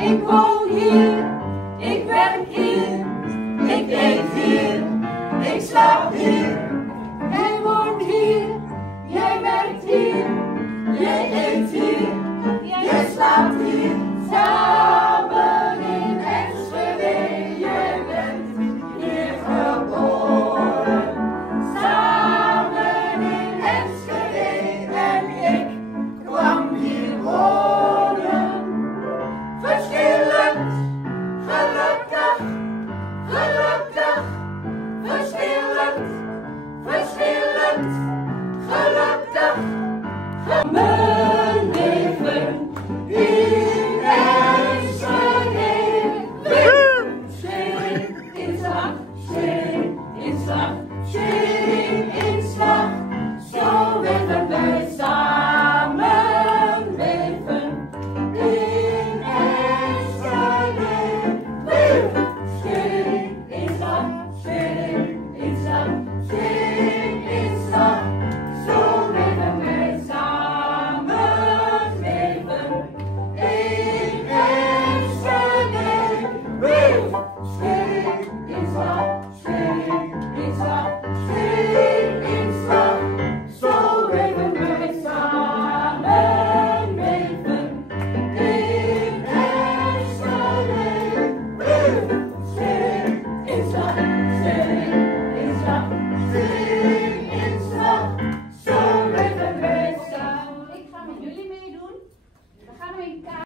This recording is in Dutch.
Ik woon hier, ik werk hier, ik eet hier, ik slaap hier. Jij woont hier, jij werkt hier, jij eet hier, jij slaapt hier.